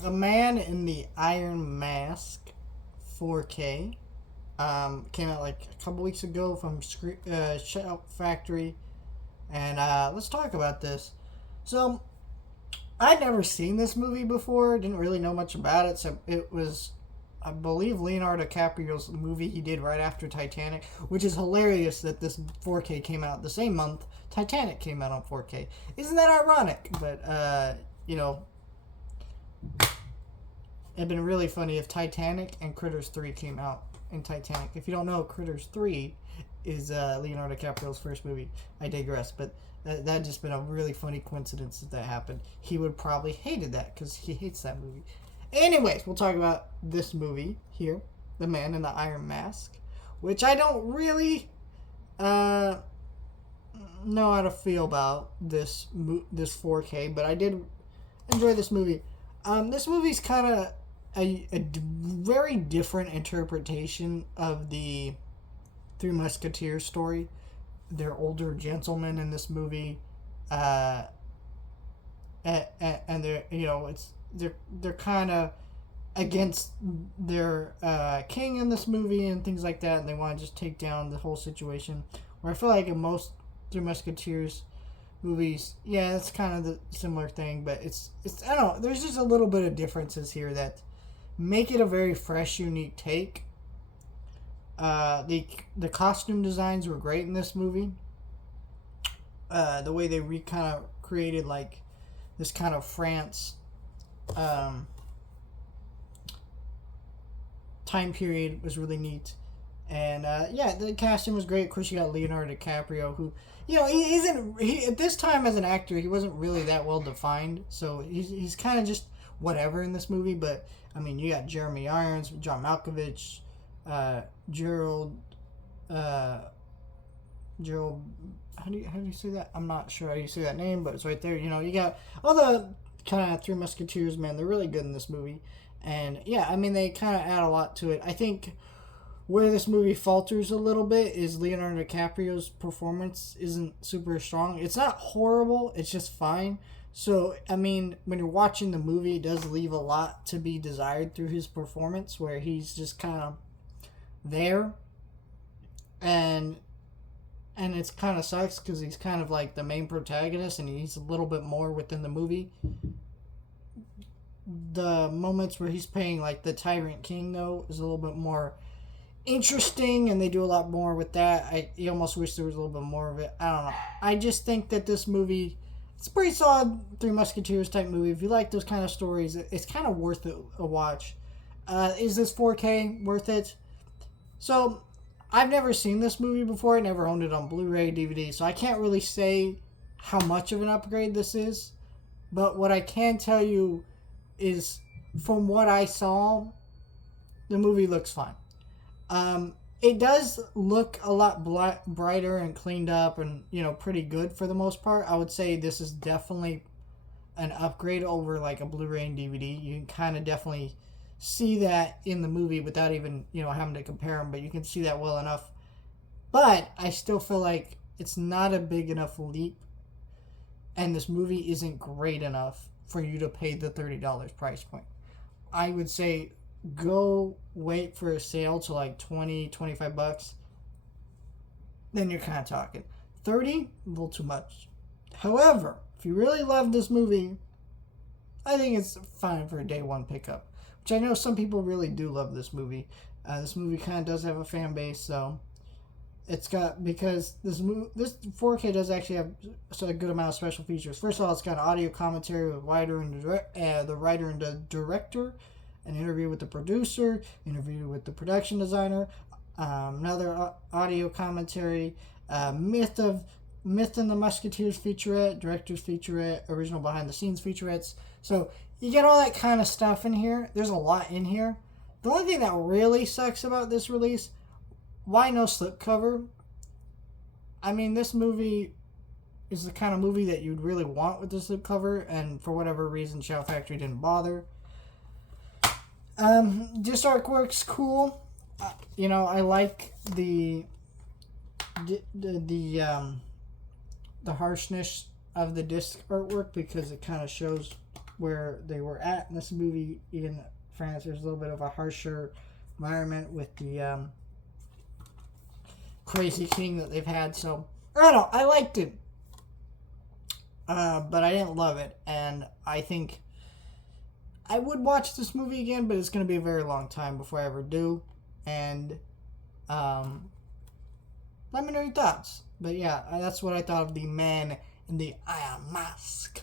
The Man in the Iron Mask 4K came out like a couple weeks ago from Shout Factory, and let's talk about this. So, I'd never seen this movie before, didn't really know much about it, so it was, I believe, Leonardo DiCaprio's movie he did right after Titanic, which is hilarious that this 4K came out the same month Titanic came out on 4K. Isn't that ironic? But, you know, it'd been really funny if Titanic and Critters 3 came out in Titanic. If you don't know, Critters 3 is Leonardo DiCaprio's first movie. I digress, but that just been a really funny coincidence that happened. He would probably hated that because he hates that movie. Anyways, we'll talk about this movie here, The Man in the Iron Mask, which I don't really know how to feel about this 4K, but I did enjoy this movie. This movie's kind of a very different interpretation of the Three Musketeers story. They're older gentlemen in this movie, and they're they're kind of against their king in this movie and things like that, and they want to just take down the whole situation. Where I feel like in most Three Musketeers movies, yeah, it's kind of the similar thing, but it's I don't know. There's just a little bit of differences here that make it a very fresh, unique take. The costume designs were great in this movie. The way they kind of created like this kind of France time period was really neat. And yeah, the casting was great. Of course, you got Leonardo DiCaprio, who, you know, he isn't at this time as an actor, he wasn't really that well defined. So he's kind of just whatever in this movie. But I mean, you got Jeremy Irons, John Malkovich, Gerald, Gerald. How do you say that? I'm not sure how you say that name, but it's right there. You know, you got all the kind of Three Musketeers, man. They're really good in this movie, and yeah, I mean, they kind of add a lot to it. I think where this movie falters a little bit is Leonardo DiCaprio's performance isn't super strong. It's not horrible, it's just fine. So, I mean, when you're watching the movie, it does leave a lot to be desired through his performance, where he's just kind of there, and it's kind of sucks because he's kind of like the main protagonist, and he's a little bit more within the movie. The moments where he's playing like the Tyrant King, though, is a little bit more interesting, and they do a lot more with that. I almost wish there was a little bit more of it. I don't know. I just think that this movie, it's a pretty solid Three Musketeers type movie. If you like those kind of stories, it's kind of worth it a watch. Is this 4K worth it? So, I've never seen this movie before. I never owned it on Blu-ray, DVD, so I can't really say how much of an upgrade this is. But what I can tell you is, from what I saw, the movie looks fine. It does look a lot brighter and cleaned up and, you know, pretty good for the most part. I would say this is definitely an upgrade over like a Blu-ray and DVD. You can kind of definitely see that in the movie without even, you know, having to compare them, but you can see that well enough. But I still feel like it's not a big enough leap, and this movie isn't great enough for you to pay the $30 price point. I would say go wait for a sale to like 20-25 bucks, then you're kind of talking 30, a little too much. However, if you really love this movie, I think it's fine for a day one pickup, which I know some people really do love this movie. This movie kind of does have a fan base, so it's got, because this 4K does actually have a good amount of special features. First of all, it's got an audio commentary with the writer and the director, an interview with the producer, interview with the production designer, another audio commentary, Myth and the Musketeers featurette, director's featurette, original behind the scenes featurettes. So you get all that kind of stuff in here. There's a lot in here. The only thing that really sucks about this release, why no slipcover? I mean, this movie is the kind of movie that you'd really want with the slipcover, and for whatever reason, Shout Factory didn't bother. This artwork's cool. You know, I like the harshness of the disc artwork because it kind of shows where they were at in this movie in France. There's a little bit of a harsher environment with the crazy king that they've had. So I don't know. I liked it, but I didn't love it, and I think I would watch this movie again, but it's going to be a very long time before I ever do. And let me know your thoughts. But yeah, that's what I thought of The Man in the Iron Mask.